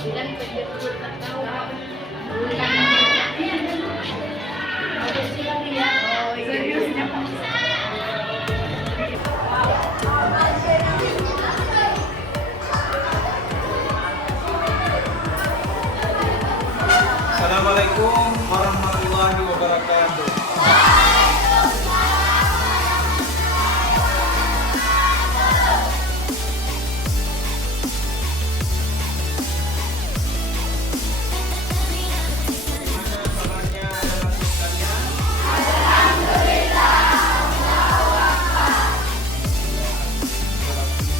Bilang penjemput tahu. Oh, seriusnya Pak. Assalamualaikum warahmatullahi wabarakatuh. Gimana kabarnya anak-anak sekalian?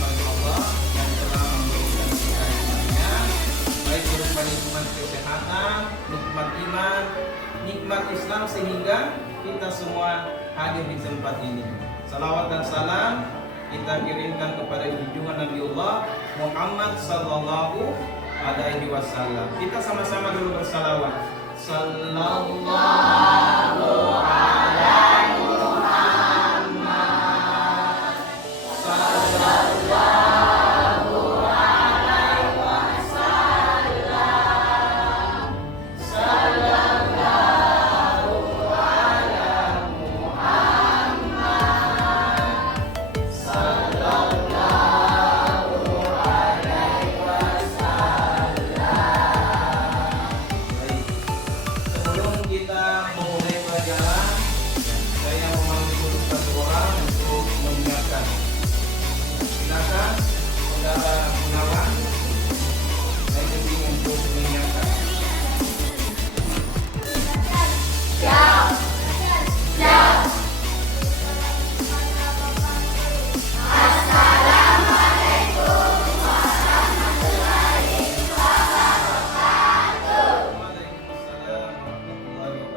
Bagi Allah yang telah memberikan kita nikmatnya, baik berupa nikmat kesehatan, nikmat iman, nikmat Islam, sehingga kita semua hadir di tempat ini. Salawat dan salam kita kirimkan kepada junjungan Nabiullah Muhammad sallallahu alaihi wasallam. Kita sama-sama dulu bersalawat. Sallallahu alaihi Muhammad. Sallallahu alaihi wasallam. Sallallahu alaihi Muhammad. Sallallahu alaihi wasallam. Baik. Sebelum kita memulai pelajaran, saya memanggil satu orang untuk mengingatkan. Silakan saudara Gunawan, saya ingin untuk mengingatkan. Waalaikumsalam warahmatullahi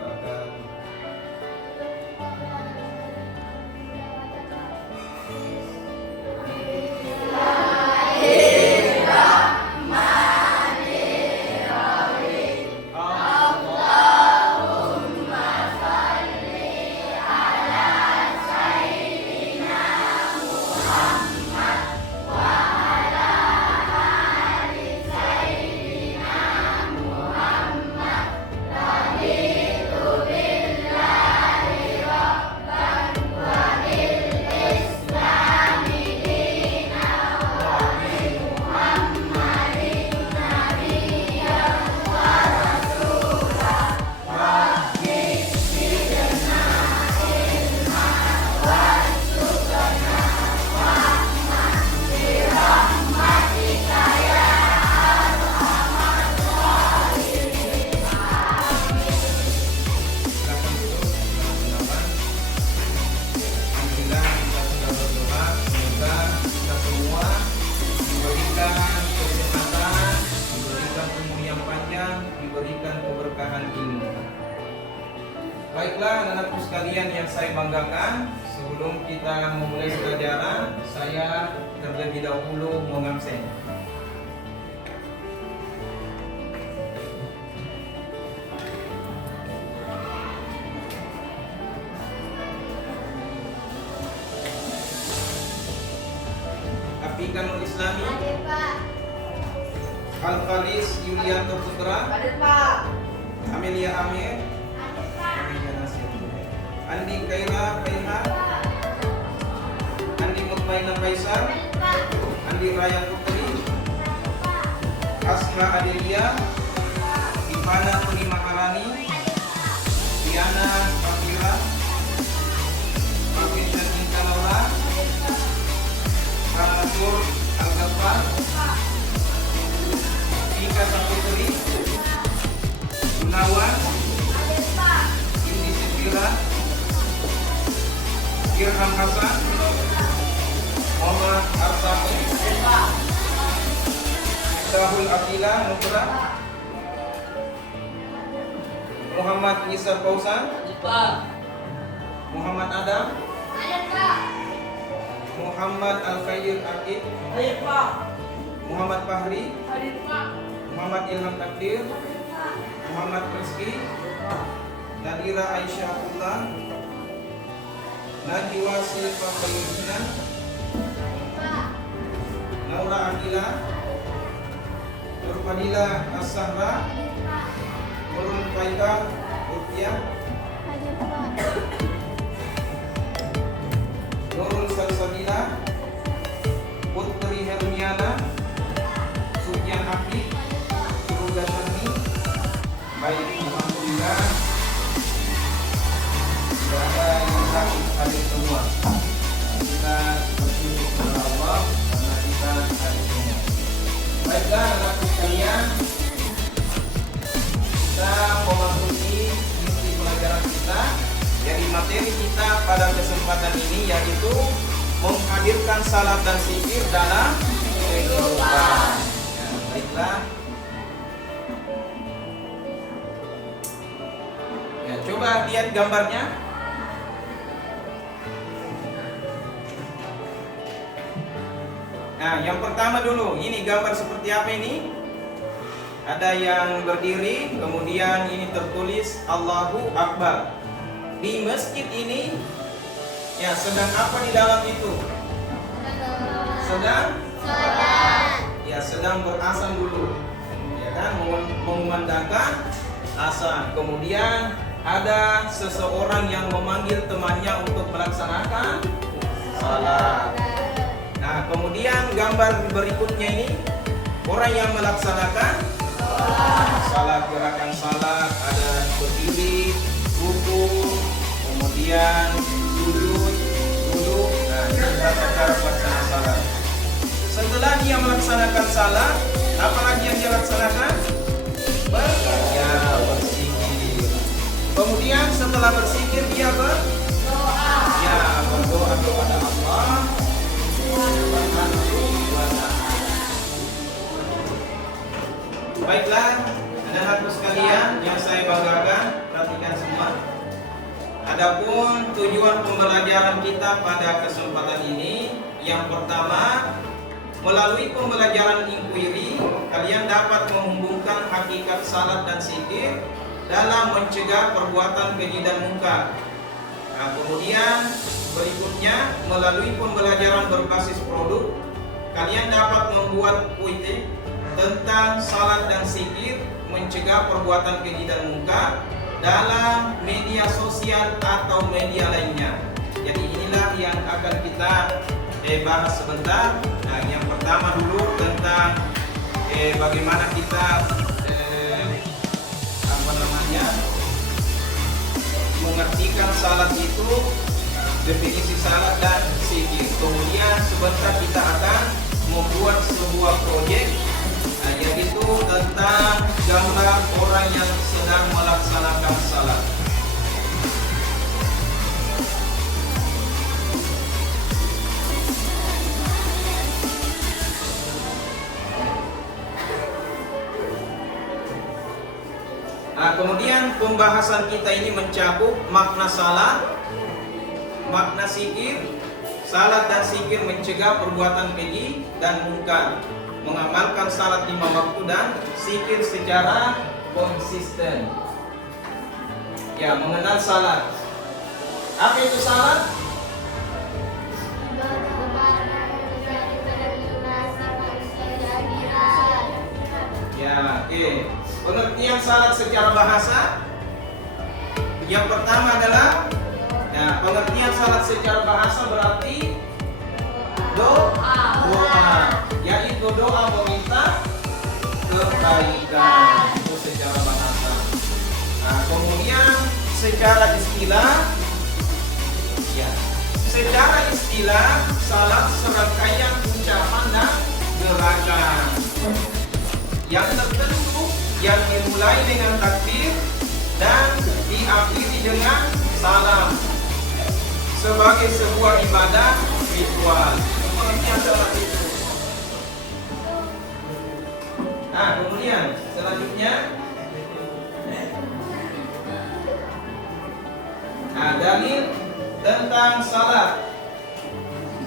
wabarakatuh. Silakan duduk, Gunawan. Alhamdulillah kita sudah berdoa, semoga kita semua diberikan kesehatan, diberikan umur yang panjang, diberikan keberkahan ilmu. Baiklah anak-anakku sekalian yang saya banggakan, sebelum kita memulai pelajaran, saya terlebih dahulu mengabsen. Afikanul Islami Al-Khalis Yulianto Putra, Amelia Amir, Amelia Nasir, Andi Kaira Faihan, Andi Mutmainah Faisal, Andi Raya Putri, Asma Adelia, Ivana Puri Maharani, Diana Fafira, Mafin Syarjinka Laura, Ramatur Al-Ghaffar, Ika Saputri, Gunawan, Indi Sefira, Irham Hasan, Muhammad Arsafi, Syahul Akila Nukra, Muhammad Nisa Fausan, Muhammad Adam, Muhammad Al-Khair Akid, Muhammad Fahri, Muhammad Ilham Takdir, Muhammad Rizki, Nadira Aisyahullah, Najwa Silva Khalidina, Naura Akila, Nur Fadila As-Sahra, Nurul Faikah Rupiah, Nurul Salsabila, Putri Hermiana, Sujian Afif, Surga Sani. Baik, alhamdulillah tidak ada yang sakit, hadir semua. Kita bersyukur kepada Allah karena kita hadir semua. Baiklah anak-anak sekalian, kita memasuki inti pelajaran kita. Jadi materi kita pada kesempatan ini yaitu menghadirkan salat dan zikir dalam kehidupan. Ya, baiklah. Ya, coba lihat gambarnya. Nah, yang pertama dulu, ini gambar seperti apa ini? Ada yang berdiri, kemudian ini tertulis Allahu Akbar. Di masjid ini, ya sedang apa di dalam itu? Sedang berazan dulu, ya kan, mengumandangkan azan. Kemudian ada seseorang yang memanggil temannya untuk melaksanakan salat. Nah, kemudian gambar berikutnya ini orang yang melaksanakan salat, gerakan salat, ada berdiri, rukuk, kemudian duduk. Nah, ini tata cara pelaksanaan salat. Setelah dia melaksanakan salat, apa lagi yang dia laksanakan? Berzikir. Kemudian setelah berzikir dia berdoa. Ya, berdoa kepada Allah. Baiklah, anak-anakku sekalian yang saya banggakan, perhatikan semua. Adapun tujuan pembelajaran kita pada kesempatan ini, yang pertama, melalui pembelajaran inquiry, kalian dapat menghubungkan hakikat salat dan zikir dalam mencegah perbuatan keji dan munkar. Nah, kemudian berikutnya, melalui pembelajaran berbasis produk, kalian dapat membuat puitik tentang salat dan zikir mencegah perbuatan keji dan munkar dalam media sosial atau media lainnya. Jadi inilah yang akan kita bahas sebentar. Nah, yang pertama dulu tentang bagaimana kita mengartikan salat itu, definisi salat dan zikir. Kemudian sebentar kita akan membuat sebuah proyek, yaitu tentang gambar orang yang sedang melaksanakan salat. Nah, kemudian pembahasan kita ini mencakup makna salat, makna zikir. Salat dan zikir mencegah perbuatan keji dan munkar, mengamalkan salat 5 waktu dan zikir secara konsisten. Ya, mengenal salat. Apa itu salat? Ya, oke. Pengertian salat secara bahasa. Yang pertama adalah, nah, pengertian salat secara bahasa berarti doa, yaitu doa meminta kebaikan. Itu secara bahasa. Nah, kemudian secara istilah, ya, secara istilah salat serangkaian ucapan dan gerakan yang tertentu yang dimulai dengan takbir dan diakhiri dengan salam sebagai sebuah ibadah ritual. Pengertian salat itu. Nah, kemudian selanjutnya, nah, dalil tentang salat.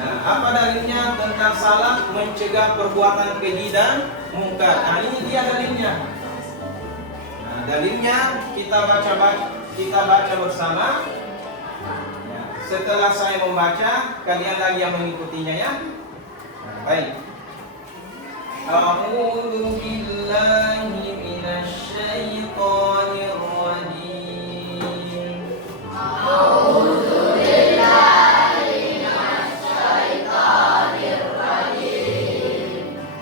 Nah, apa dalilnya tentang salat mencegah perbuatan keji dan munkar? Nah, ini dia dalilnya. Nah, dalilnya kita baca bersama. Ya, setelah saya membaca, kalian lagi yang mengikutinya ya. Nah, baik. A'udzu billahi billahi minasyaitonir rajim.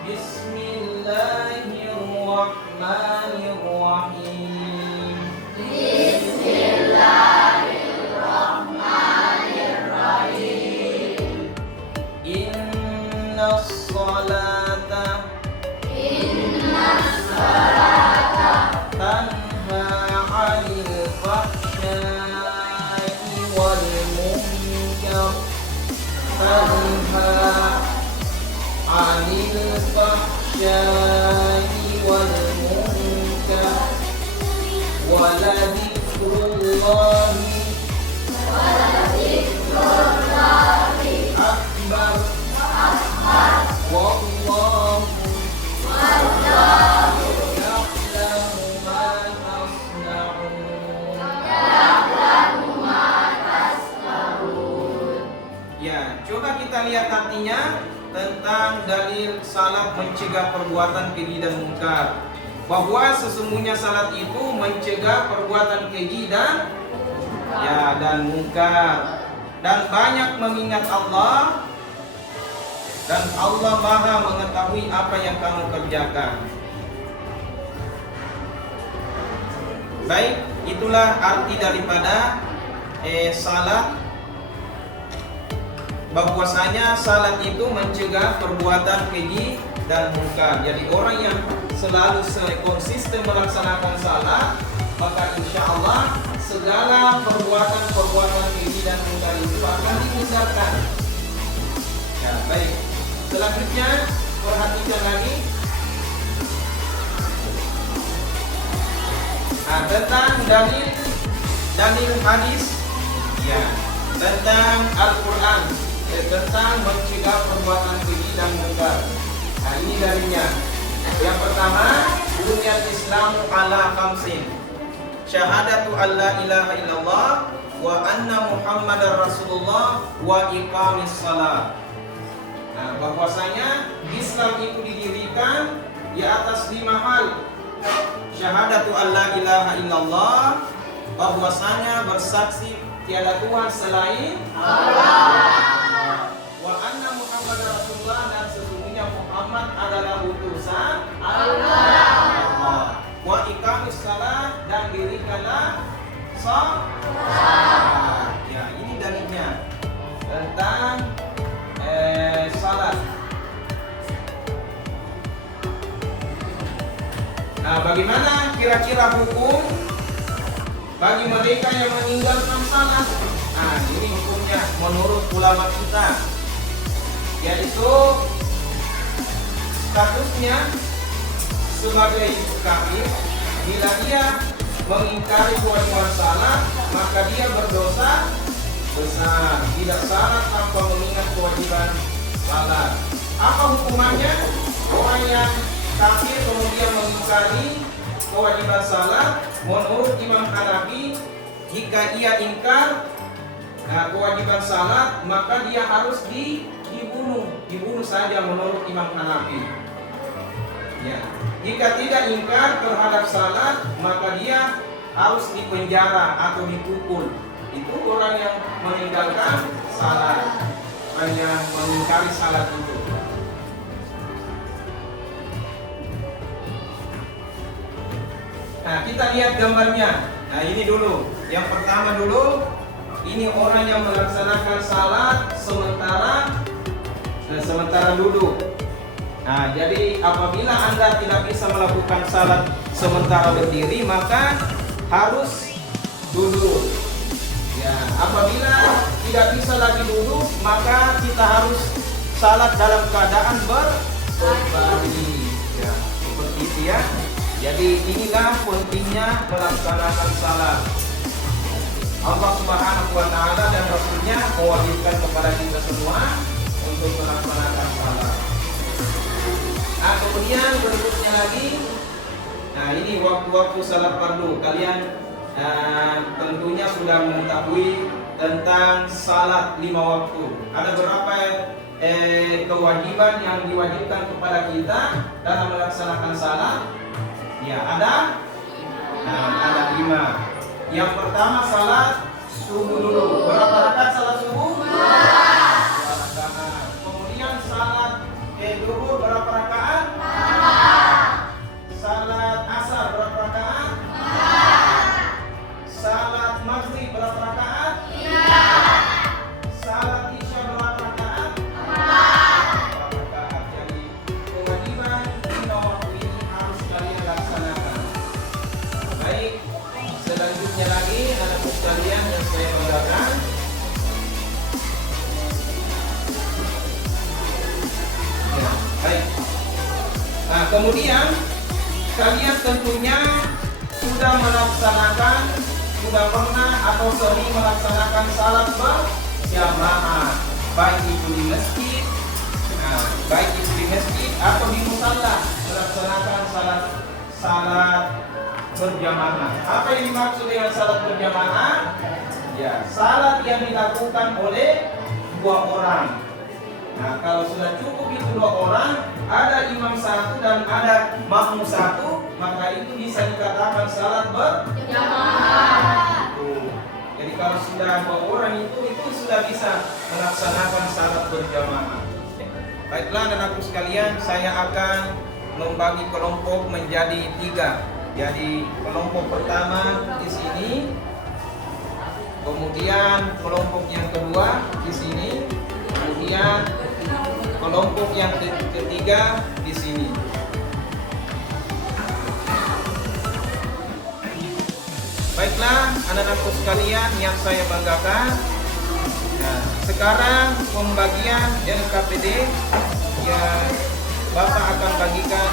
Bismillahirrahmanirrahim. Innas salata tanha 'anil fahsya'i wal munkar. Tanha 'anil fahsya'i wal munkar. Wa dzikrullahi akbar. Wallahu ya'lamu ma tasna'un. Ya, coba kita lihat artinya tentang dalil salat mencegah perbuatan keji dan mungkar. Bahwa sesungguhnya salat itu mencegah perbuatan keji dan mungkar, dan banyak mengingat Allah, dan Allah Maha mengetahui apa yang kamu kerjakan. Baik, itulah arti daripada salat. Bahwasanya salat itu mencegah perbuatan keji dan mungkar. Jadi orang yang selalu konsisten melaksanakan salat, maka insya Allah segala perbuatan keji dan mungkar itu akan dihindarkan. Ya, baik. Selanjutnya perhatikan lagi tentang dalil hadis, ya, tentang Al-Quran, tentang mencegah perbuatan keji dan mungkar. Nah, ini dalilnya. Yang pertama, bunyal Islamu ala khamsin. Syahadatu alla ilaha illallah wa anna Muhammadar Rasulullah wa iqamis salat. Nah, bahwasanya Islam itu didirikan di atas 5 hal. Syahadatu alla ilaha illallah, bahwasanya bersaksi tiada Tuhan selain Allah. Wa anna Muhammadar Rasulullah, dan sesungguhnya Muhammad adalah utusan Allah. Wa iqamis salat, dan dirikanlah salat. Ya, ini dalilnya tentang salat. Nah, bagaimana kira-kira hukum bagi mereka yang meninggalkan salat? Nah, ini hukumnya menurut ulama kita, yaitu statusnya sebagai kafir. Bila dia mengingkari kewajiban salat, maka dia berdosa besar. Tidak salat tanpa mengingat kewajiban salat. Apa hukumannya? Orang yang kafir kemudian mengingkari kewajiban salat, menurut Imam Hanafi, jika ia ingkar kewajiban salat, maka dia harus dibunuh saja menurut Imam Hanafi. Ya. Jika tidak ingkar terhadap salat, maka dia harus dipenjara atau dipukul. Itu orang yang meninggalkan salat, orang yang mengingkari salat itu. Nah, kita lihat gambarnya. Nah, ini dulu. Yang pertama dulu, ini orang yang melaksanakan salat sementara duduk. Nah, jadi apabila Anda tidak bisa melakukan salat sementara berdiri, maka harus duduk. Ya, apabila tidak bisa lagi duduk, maka kita harus salat dalam keadaan berbaring. Ya, seperti itu ya. Jadi inilah pentingnya melaksanakan salat. Allah Subhanahu wa taala dan Rasulnya mewajibkan kepada kita semua untuk melaksanakan salat. Nah, kemudian berikutnya lagi, nah ini waktu-waktu salat fardu. Kalian tentunya sudah mengetahui tentang salat 5 waktu. Ada berapa kewajiban yang diwajibkan kepada kita dalam melaksanakan salat? Ya, ada 5. Yang pertama salat subuh dulu. Berapa rakaat salat subuh? 2 rakaat. Kemudian salat zuhur berapa rakaat? 4. Salat asar berapa rakaat? 4. Salat maghrib berapa rakaat? 3. Salat isya berapa rakaat? 4 rakaat. Jadi kewajiban 5 waktu ini harus kalian laksanakan. Baik, selanjutnya lagi anak-anak sekalian yang saya banggakan, ya, baik. Nah, kemudian kalian tentunya sudah pernah atau sering melaksanakan salat berjamaah, baik itu di masjid, atau di musalla, melaksanakan salat berjamaah. Apa yang dimaksud dengan salat berjamaah? Ya, salat yang dilakukan oleh 2 orang. Nah, kalau sudah cukup itu 2 orang, ada imam 1 dan ada makmum 1, maka itu bisa dikatakan salat berjamaah. Jadi kalau sudah 2 orang itu sudah bisa melaksanakan salat berjamaah. Baiklah anak-anakku sekalian, saya akan membagi kelompok menjadi 3. Jadi kelompok pertama di sini, kemudian kelompok yang kedua di sini, kemudian kelompok yang ketiga di sini. Baiklah anak-anakku sekalian yang saya banggakan. Nah, sekarang pembagian NKPD, ya, Bapak akan bagikan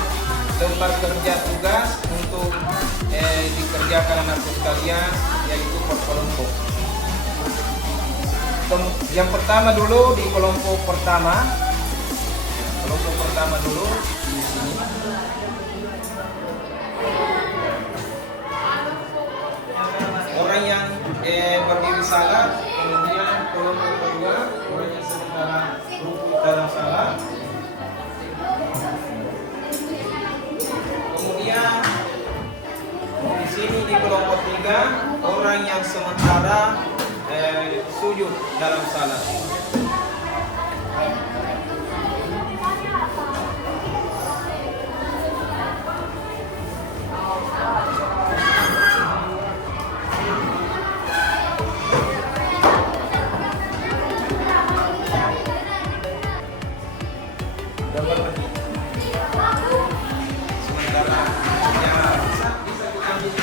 lembar kerja tugas untuk dikerjakan anak-anakku sekalian, yaitu per kelompok. Yang pertama dulu di kelompok pertama. Kelompok pertama dulu di sini. Orang yang berdiri salat, kemudian kelompok kedua orang yang sementara rukuk dalam salat. Kemudian di sini di kelompok 3 orang yang sementara sujud dalam salat. Gambar lagi. Sementara ya bisa diambil.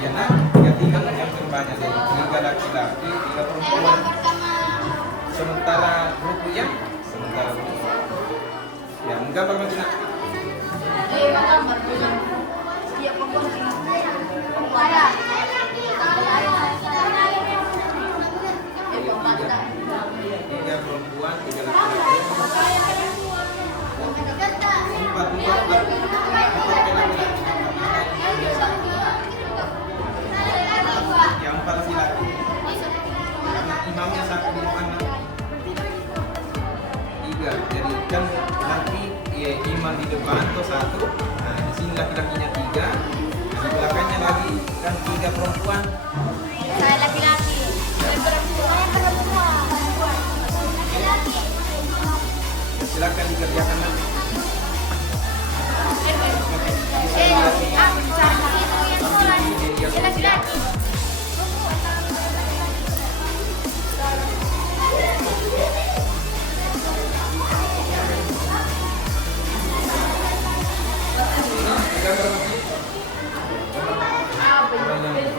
Ya nak, 3 yang terbanyak, jadi 3 laki-laki, 3 perempuan. Sementara rukuknya, sementara rukuk. Ya, menggambar macam nak. Tiga perempuan, 3 laki-laki. 4 laki-laki. Imamnya 1 di depan, 3. Jadi kan laki ya, imam di depan tuh 1. Nah, di sini laki-lakinya 3. Nah, di belakangnya lagi kan 3 perempuan. Saya laki-laki. Saya perempuan. Silakan dikerjakan nanti. Laki-laki.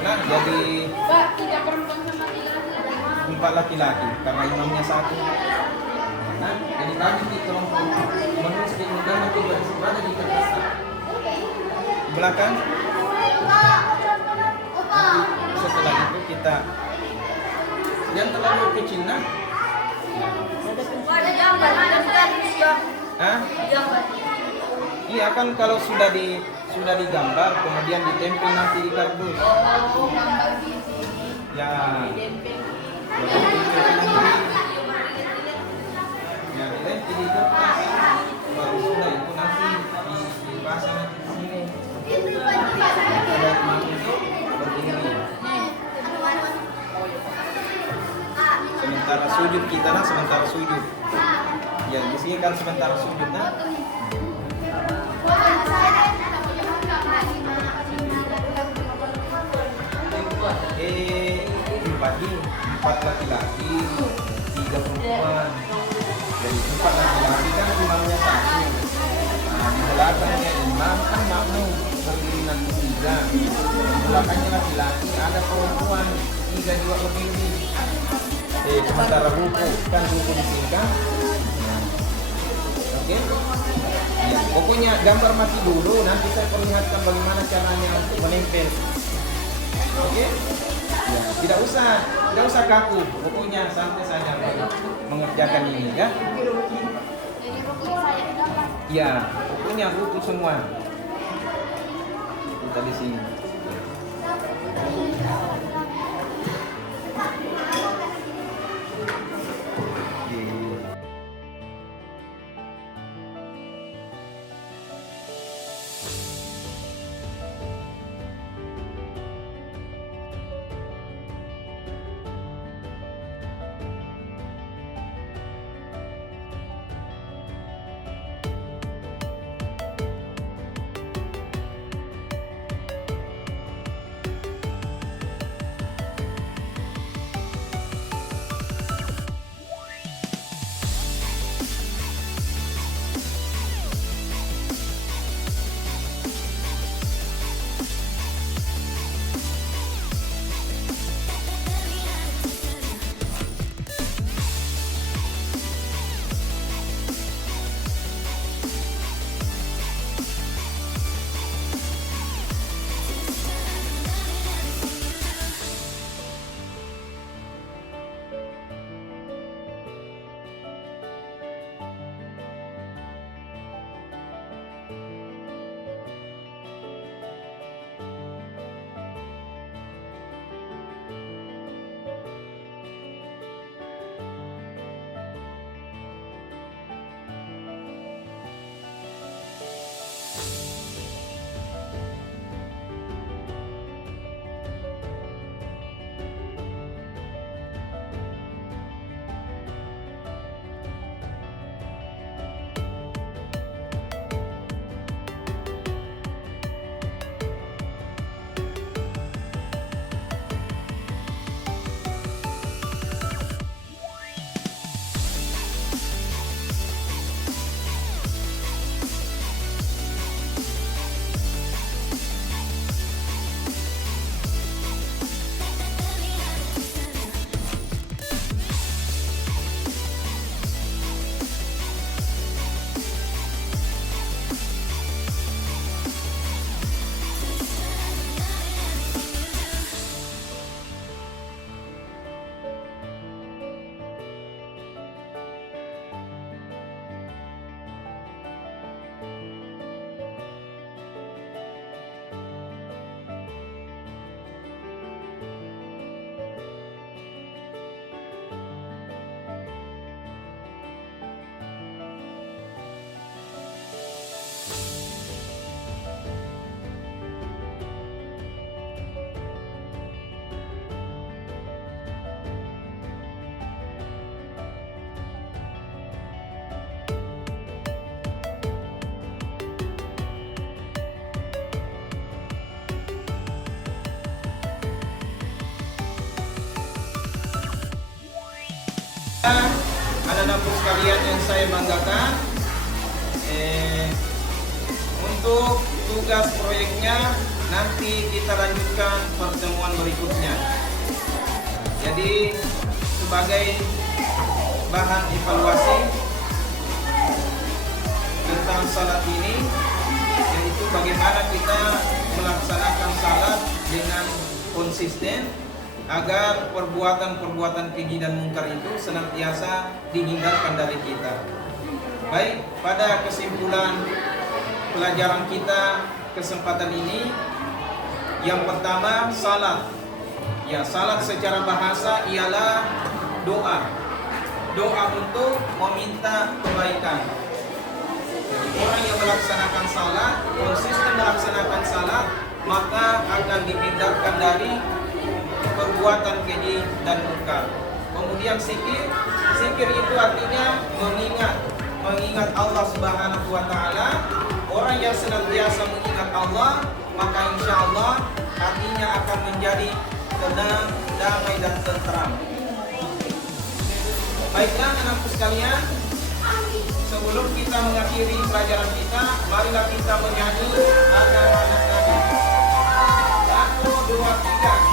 Nah, jadi Pak, 3 perempuan sama 3 laki-laki. 4 laki-laki karena imamnya 1. Nah, jadi tadi di kelompok menulis di undangan tiba di sebelah di kertas belakang. Nanti setelah itu kita jangan terlalu kecil nah. Ada gambar, ada gambar. Hah? Gambar. Iya kan kalau sudah digambar kemudian ditempel nanti di kardus. Oh, gambar di sini. Ya. Ya, ditempel di kertas. Baru sudah itu nanti dipasang di sini. Ada masuk berdiri. Sementara sujud kita nah, sementara sujud. Ya, di sini kan sementara sujud nah. Empat laki-laki, 3 perempuan. Jadi 4 laki-laki kan imamnya 1. Nah, di belakangnya imam kan makmum berdiri nanti 3. Di belakangnya laki-laki ada perempuan 3 juga berdiri. Sementara buku kan buku di sini kan. Oke. Ya, pokoknya gambar mati dulu, nanti saya perlihatkan bagaimana caranya untuk menempel. Oke? Ya, tidak usah kaku, pokoknya santai saja mengerjakan ini ya. Jadi buku saya di dalam. Ya, pokoknya buku semua. Kita di sini. Anak-anakku sekalian yang saya banggakan, untuk tugas proyeknya nanti kita lanjutkan pertemuan berikutnya. Jadi sebagai bahan evaluasi tentang salat ini, yaitu bagaimana kita melaksanakan salat dengan konsisten agar perbuatan-perbuatan keji dan mungkar itu senantiasa dihindarkan dari kita. Baik, pada kesimpulan pelajaran kita kesempatan ini, yang pertama salat. Ya, salat secara bahasa ialah doa. Doa untuk meminta kebaikan. Jadi orang yang melaksanakan salat, konsisten melaksanakan salat, maka akan dihindarkan dari perbuatan keji dan mungkar. Kemudian zikir itu artinya mengingat Allah Subhanahu wa taala. Orang yang senantiasa mengingat Allah, maka insya Allah hatinya akan menjadi tenang, damai dan tentram. Baiklah anakku sekalian, sebelum kita mengakhiri pelajaran kita, marilah kita menyanyi anak-anak Nabi. 1, 2, 3.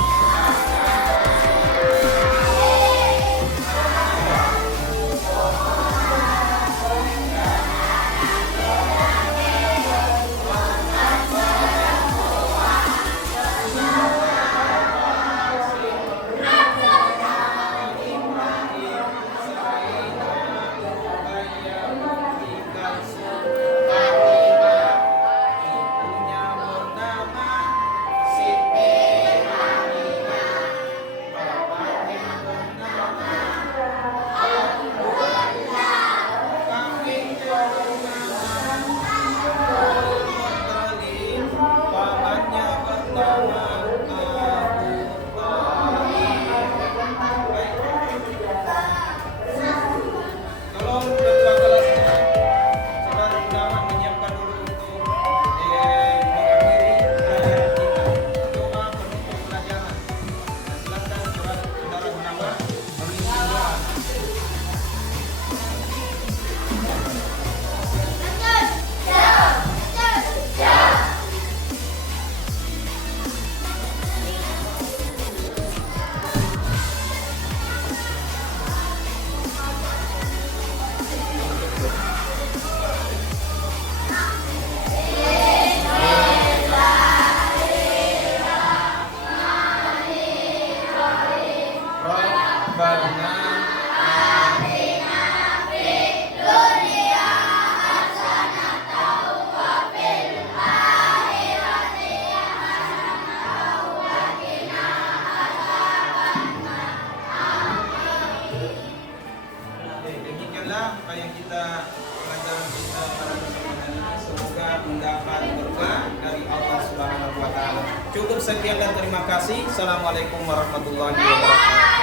Demikianlah apa yang kita pelajaran kita pada kesempatan ini. Semoga mendapat berkah dari Allah Subhanahu wa taala. Cukup sekian dan terima kasih. Assalamualaikum warahmatullahi wabarakatuh.